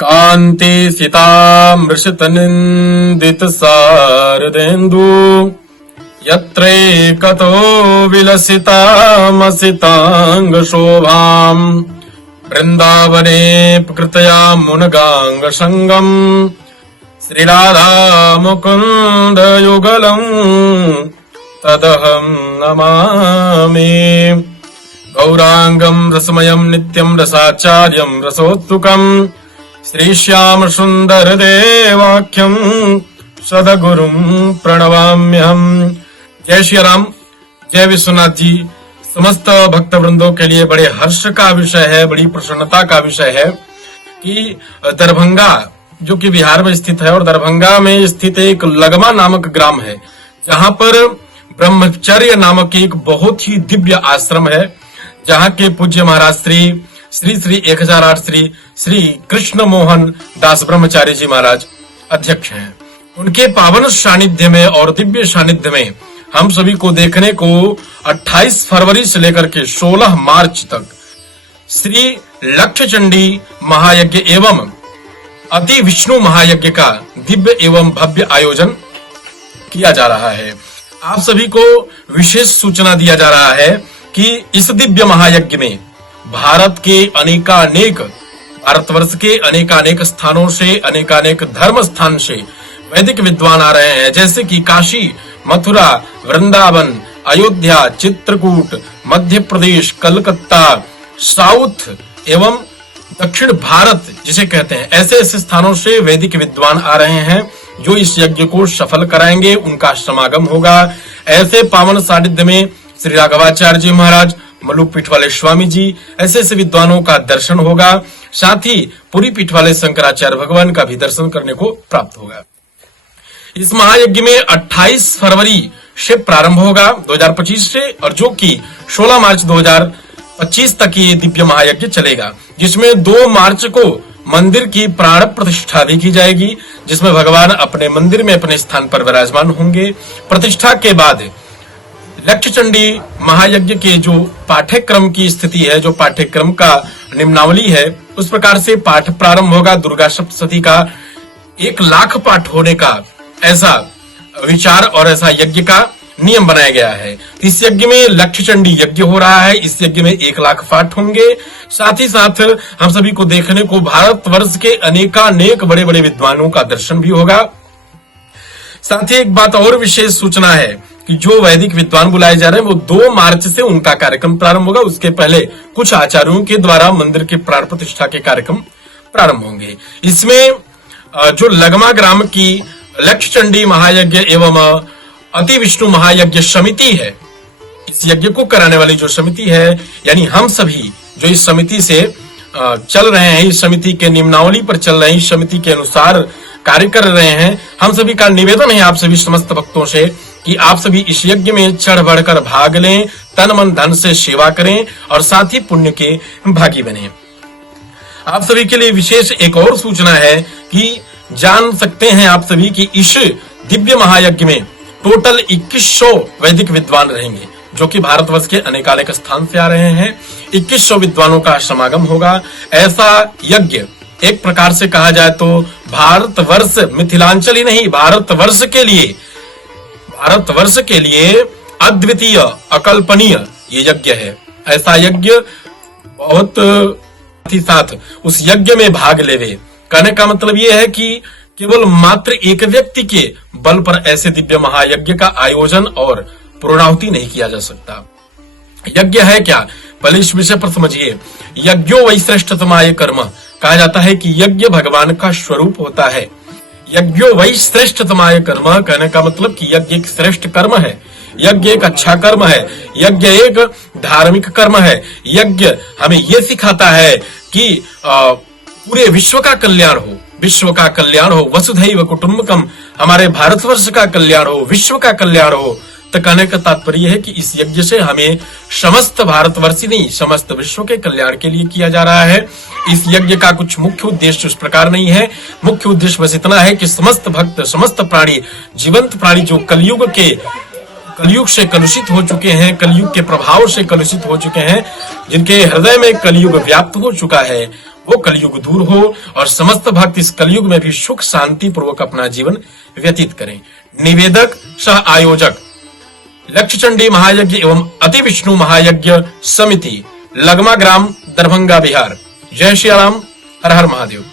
कान्ति सितामृषितनिन्दितसारदेन्दु यत्रैकतो विलसितामसिताङ्गशोभाम् वृन्दावने प्रकृतया मुनगाङ्गसङ्गम् श्रीराधा मुकुन्द युगलम् तदहम् नमामि। गौराङ्गम् रसमयम् नित्यम् रसाचार्यम् रसोत्तुकम् श्रीश्याम सुंदर देवाख्यम् सदगुरुम् प्रणवाम्यहम्। जय श्री राम, जय विश्वनाथ जी। समस्त भक्त वृंदों के लिए बड़े हर्ष का विषय है, बड़ी प्रसन्नता का विषय है कि दरभंगा जो कि बिहार में स्थित है और दरभंगा में स्थित एक लगमा नामक ग्राम है जहां पर ब्रह्मचर्य नामक एक बहुत ही दिव्य आश्रम है, जहां के पूज्य महाराज श्री 1008 श्री कृष्ण मोहन दास ब्रह्मचारी जी महाराज अध्यक्ष हैं। उनके पावन सानिध्य में और दिव्य सानिध्य में हम सभी को देखने को 28 फरवरी से लेकर के 16 मार्च तक श्री लक्ष्य चंडी महायज्ञ एवं अति विष्णु महायज्ञ का दिव्य एवं भव्य आयोजन किया जा रहा है। आप सभी को विशेष सूचना दिया जा रहा है कि इस दिव्य महायज्ञ में भारतवर्ष के अनेकानेक स्थानों से, अनेकानेक धर्म स्थान से वैदिक विद्वान आ रहे हैं, जैसे कि काशी, मथुरा, वृंदावन, अयोध्या, चित्रकूट, मध्य प्रदेश, कलकत्ता, साउथ एवं दक्षिण भारत जिसे कहते हैं, ऐसे ऐसे स्थानों से वैदिक विद्वान आ रहे हैं जो इस यज्ञ को सफल कराएंगे। उनका समागम होगा। ऐसे पावन सानिध्य में श्री राघवाचार्य जी महाराज, मलुक पीठ वाले स्वामी जी, ऐसे ऐसे विद्वानों का दर्शन होगा। साथ ही पुरी पीठ वाले शंकराचार्य भगवान का भी दर्शन करने को प्राप्त होगा। इस महायज्ञ में 28 फरवरी से प्रारंभ होगा 2025 से, और जो कि 16 मार्च 2025 तक ये दिव्य महायज्ञ चलेगा, जिसमें 2 मार्च को मंदिर की प्राण प्रतिष्ठा भी की जाएगी, जिसमें भगवान अपने मंदिर में अपने स्थान पर विराजमान होंगे। प्रतिष्ठा के बाद लक्ष्य चंडी महायज्ञ के जो पाठ्यक्रम की स्थिति है, जो पाठ्यक्रम का निम्नावली है, उस प्रकार से पाठ प्रारंभ होगा। दुर्गा सप्तशती का 1 लाख पाठ होने का ऐसा विचार और ऐसा यज्ञ का नियम बनाया गया है। इस यज्ञ में लक्ष्य चंडी यज्ञ हो रहा है। इस यज्ञ में 1 लाख पाठ होंगे। साथ ही साथ हम सभी को देखने को भारतवर्ष के अनेकानेक बड़े बड़े विद्वानों का दर्शन भी होगा। साथ ही एक बात और विशेष सूचना है कि जो वैदिक विद्वान बुलाए जा रहे हैं वो 2 मार्च से उनका कार्यक्रम प्रारंभ होगा। उसके पहले कुछ आचार्यों के द्वारा मंदिर के प्राण प्रतिष्ठा के कार्यक्रम प्रारंभ होंगे। इसमें जो लगमा ग्राम की लक्ष्य चंडी महायज्ञ एवं अति विष्णु महायज्ञ समिति है, इस यज्ञ को कराने वाली जो समिति है, यानी हम सभी जो इस समिति से चल रहे हैं, इस समिति के निम्नावली पर चल रहे हैं, इस समिति के अनुसार कार्य कर रहे हैं, हम सभी का निवेदन है आप सभी समस्त भक्तों से कि आप सभी इस यज्ञ में चढ़ बढ़कर भाग लें, तन मन धन से सेवा करें और साथ ही पुण्य के भागी बने। आप सभी के लिए विशेष एक और सूचना है कि जान सकते हैं आप सभी कि इस दिव्य महायज्ञ में टोटल 2100 वैदिक विद्वान रहेंगे, जो कि भारतवर्ष के अनेकानेक स्थान से आ रहे हैं। 2100 विद्वानों का समागम होगा। ऐसा यज्ञ एक प्रकार से कहा जाए तो भारतवर्ष, मिथिलांचल ही नहीं, भारतवर्ष के लिए अद्वितीय, अकल्पनीय ये यज्ञ है। ऐसा यज्ञ बहुत ही साथ उस यज्ञ में भाग लेवे। कहने का मतलब ये है कि केवल मात्र एक व्यक्ति के बल पर ऐसे दिव्य महायज्ञ का आयोजन और पूर्णाहुति नहीं किया जा सकता। यज्ञ है क्या, पहले इस विषय पर समझिए। यज्ञो वै श्रेष्ठतमाय कर्म, कहा जाता है कि यज्ञ भगवान का स्वरूप होता है। यज्ञो वै श्रेष्ठतमाय कर्म, कहने का मतलब कि यज्ञ एक श्रेष्ठ कर्म है, यज्ञ एक अच्छा कर्म है, यज्ञ एक धार्मिक कर्म है। यज्ञ हमें ये सिखाता है कि पूरे विश्व का कल्याण हो, विश्व का कल्याण हो, वसुधैव कुटुंबकम, हमारे भारतवर्ष का कल्याण हो, विश्व का कल्याण हो। तो कहने का तात्पर्य है कि इस यज्ञ से हमें समस्त भारतवर्ष नहीं, समस्त विश्व के कल्याण के लिए किया जा रहा है। इस यज्ञ का कुछ मुख्य उद्देश्य उस प्रकार नहीं है। मुख्य उद्देश्य बस इतना है कि समस्त भक्त, समस्त प्राणी, जीवंत प्राणी जो कलयुग से कलुषित हो चुके हैं, कलयुग के प्रभाव से कलुषित हो चुके हैं, जिनके हृदय में कलयुग व्याप्त हो चुका है, वो कलयुग दूर हो और समस्त भक्त इस कलयुग में भी सुख शांति पूर्वक अपना जीवन व्यतीत करें। निवेदक सह आयोजक लक्ष्य चंडी महायज्ञ एवं अति विष्णु महायज्ञ समिति, लगमा ग्राम, दरभंगा, बिहार। जय श्री राम, हर हर महादेव।